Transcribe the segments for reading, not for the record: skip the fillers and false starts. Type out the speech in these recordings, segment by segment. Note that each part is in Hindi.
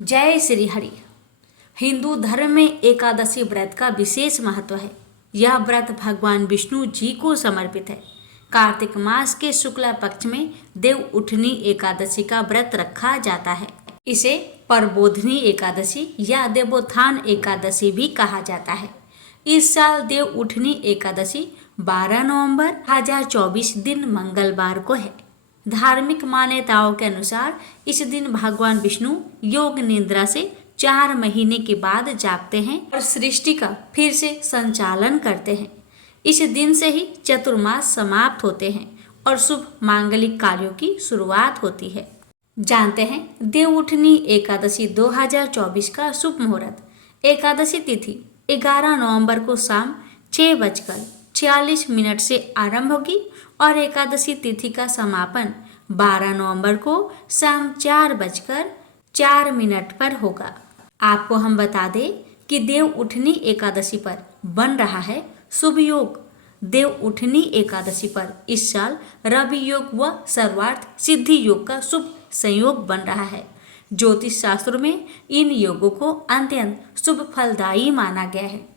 जय श्री हरि। हिंदू धर्म में एकादशी व्रत का विशेष महत्व है। यह व्रत भगवान विष्णु जी को समर्पित है। कार्तिक मास के शुक्ला पक्ष में देव उठनी एकादशी का व्रत रखा जाता है। इसे प्रबोधनी एकादशी या देवोत्थान एकादशी भी कहा जाता है। इस साल देव उठनी एकादशी 12 नवंबर 2024 दिन मंगलवार को है। धार्मिक मान्यताओं के अनुसार इस दिन भगवान विष्णु योग निद्रा से 4 महीने के बाद जागते हैं और सृष्टि का फिर से संचालन करते हैं। इस दिन से ही चतुर्मास समाप्त होते हैं और शुभ मांगलिक कार्यों की शुरुआत होती है। जानते हैं देव उठनी एकादशी 2024 का शुभ मुहूर्त। एकादशी तिथि 11 नवंबर को शाम 6:46 से आरंभ होगी और एकादशी तिथि का समापन 12 नवंबर को शाम 4:04 पर होगा। आपको हम बता दें कि देव उठनी एकादशी पर बन रहा है शुभ योग। देव उठनी एकादशी पर इस साल रवि योग व सर्वार्थ सिद्धि योग का शुभ संयोग बन रहा है। ज्योतिष शास्त्र में इन योगों को अत्यंत शुभ फलदायी माना गया है।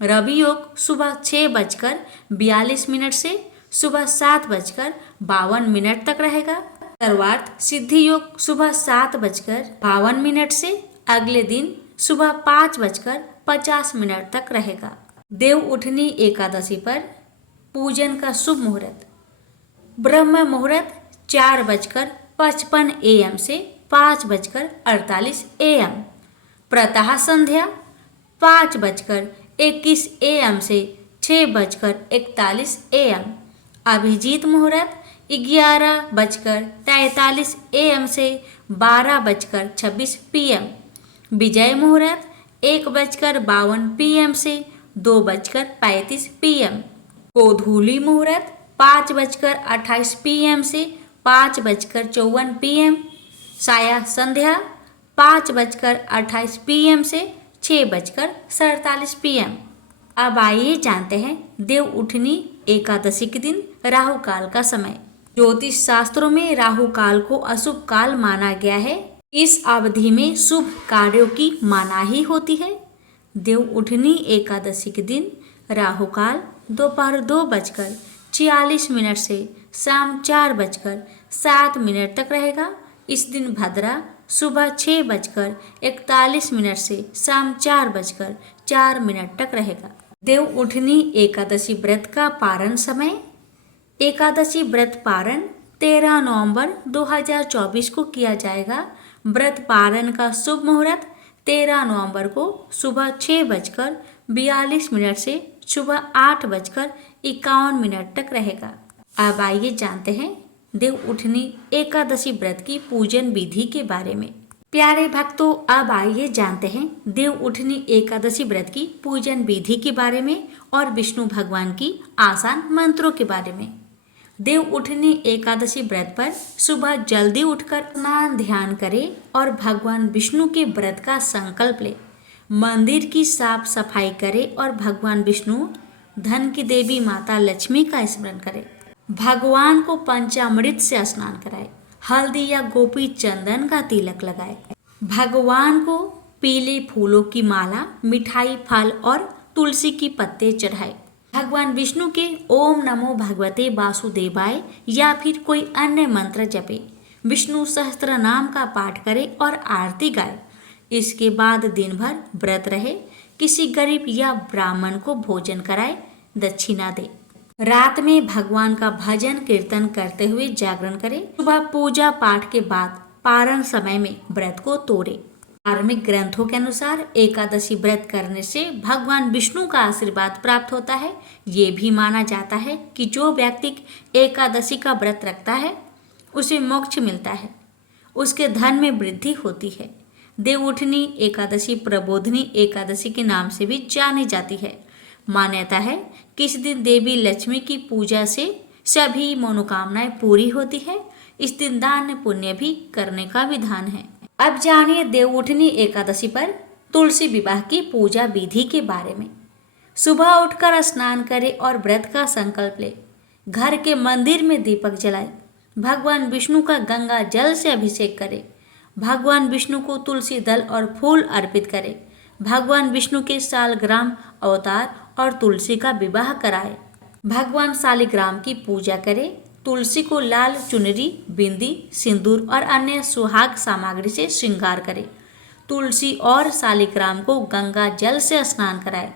रवि योग सुबह 6:42 से सुबह 7:52 तक रहेगा। सर्वार्थ सिद्धि योग सुबह 7:52 से अगले दिन सुबह 5:50 तक रहेगा। देव उठनी एकादशी पर पूजन का शुभ मुहूर्त ब्रह्म मुहूर्त 4:55 AM से 5:48 AM। प्रातः संध्या 5:21 AM से 6:41 AM। अभिजीत मुहूर्त 11:43 AM से 12:26 PM। विजय मुहूर्त 1:52 PM से 2:35 PM। गोधूली मुहूर्त 5:28 PM से 5:54 PM। साया संध्या 5:28 PM से 6:47 PM। अब आइए जानते हैं देव उठनी एकादशी के दिन राहु काल का समय। ज्योतिष शास्त्रों में राहु काल को अशुभ काल माना गया है। इस अवधि में शुभ कार्यों की मनाही होती है। देव उठनी एकादशी के दिन राहु काल दोपहर 2:46 से शाम 4:07 तक रहेगा। इस दिन भद्रा सुबह 6:41 से शाम 4:04 तक रहेगा। देव उठनी एकादशी व्रत का पारण समय। एकादशी व्रत पारण 13 नवंबर 2024 को किया जाएगा। व्रत पारण का शुभ मुहूर्त 13 नवंबर को सुबह 6:42 से सुबह 8:51 तक रहेगा। अब आइए जानते हैं देव उठनी एकादशी व्रत की पूजन विधि के बारे में। प्यारे भक्तों, अब आइए जानते हैं देव उठनी एकादशी व्रत की पूजन विधि के बारे में और विष्णु भगवान की आसान मंत्रों के बारे में। देव उठनी एकादशी व्रत पर सुबह जल्दी उठकर स्नान ध्यान करें और भगवान विष्णु के व्रत का संकल्प ले। मंदिर की साफ सफाई करें और भगवान विष्णु धन की देवी माता लक्ष्मी का स्मरण करें। भगवान को पंचामृत से स्नान कराए। हल्दी या गोपी चंदन का तिलक लगाए। भगवान को पीले फूलों की माला, मिठाई, फल और तुलसी की पत्ते चढ़ाए। भगवान विष्णु के ओम नमो भगवते वासुदेवाय या फिर कोई अन्य मंत्र जपे। विष्णु सहस्त्र नाम का पाठ करे और आरती गाए। इसके बाद दिन भर व्रत रहे। किसी गरीब या ब्राह्मण को भोजन कराए, दक्षिणा दे। रात में भगवान का भजन कीर्तन करते हुए जागरण करें। सुबह पूजा पाठ के बाद पारण समय में व्रत को तोड़े। धार्मिक ग्रंथों के अनुसार एकादशी व्रत करने से भगवान विष्णु का आशीर्वाद प्राप्त होता है। ये भी माना जाता है कि जो व्यक्ति एकादशी का व्रत रखता है उसे मोक्ष मिलता है, उसके धन में वृद्धि होती है। देव उठनी एकादशी प्रबोधनी एकादशी के नाम से भी जानी जाती है। मान्यता है कि इस दिन देवी लक्ष्मी की पूजा से सभी मनोकामनाएं पूरी होती है। इस दिन दान पुण्य भी करने का विधान है। अब जानिए देव उठनी एकादशी पर तुलसी विवाह की पूजा विधि के बारे में। सुबह उठकर स्नान करें और व्रत का संकल्प ले। घर के मंदिर में दीपक जलाए। भगवान विष्णु का गंगा जल से अभिषेक करें। भगवान विष्णु को तुलसी दल और फूल अर्पित करें। भगवान विष्णु के सालग्राम अवतार और तुलसी का विवाह कराए। भगवान शालिग्राम की पूजा करें। तुलसी को लाल चुनरी, बिंदी, सिंदूर और अन्य सुहाग सामग्री से श्रृंगार करें। तुलसी और शालिग्राम को गंगा जल से स्नान कराएं।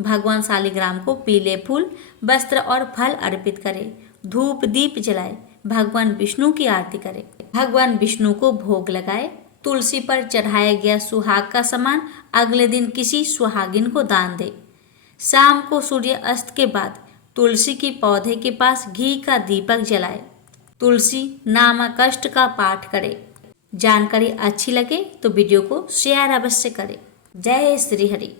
भगवान शालिग्राम को पीले फूल, वस्त्र और फल अर्पित करें। धूप दीप जलाए। भगवान विष्णु की आरती करें। भगवान विष्णु को भोग लगाए। तुलसी पर चढ़ाया गया सुहाग का सामान अगले दिन किसी सुहागिन को दान दे। शाम को सूर्य अस्त के बाद तुलसी की पौधे के पास घी का दीपक जलाए। तुलसी नामकष्ट का पाठ करें। जानकारी अच्छी लगे तो वीडियो को शेयर अवश्य करें। जय श्री हरि।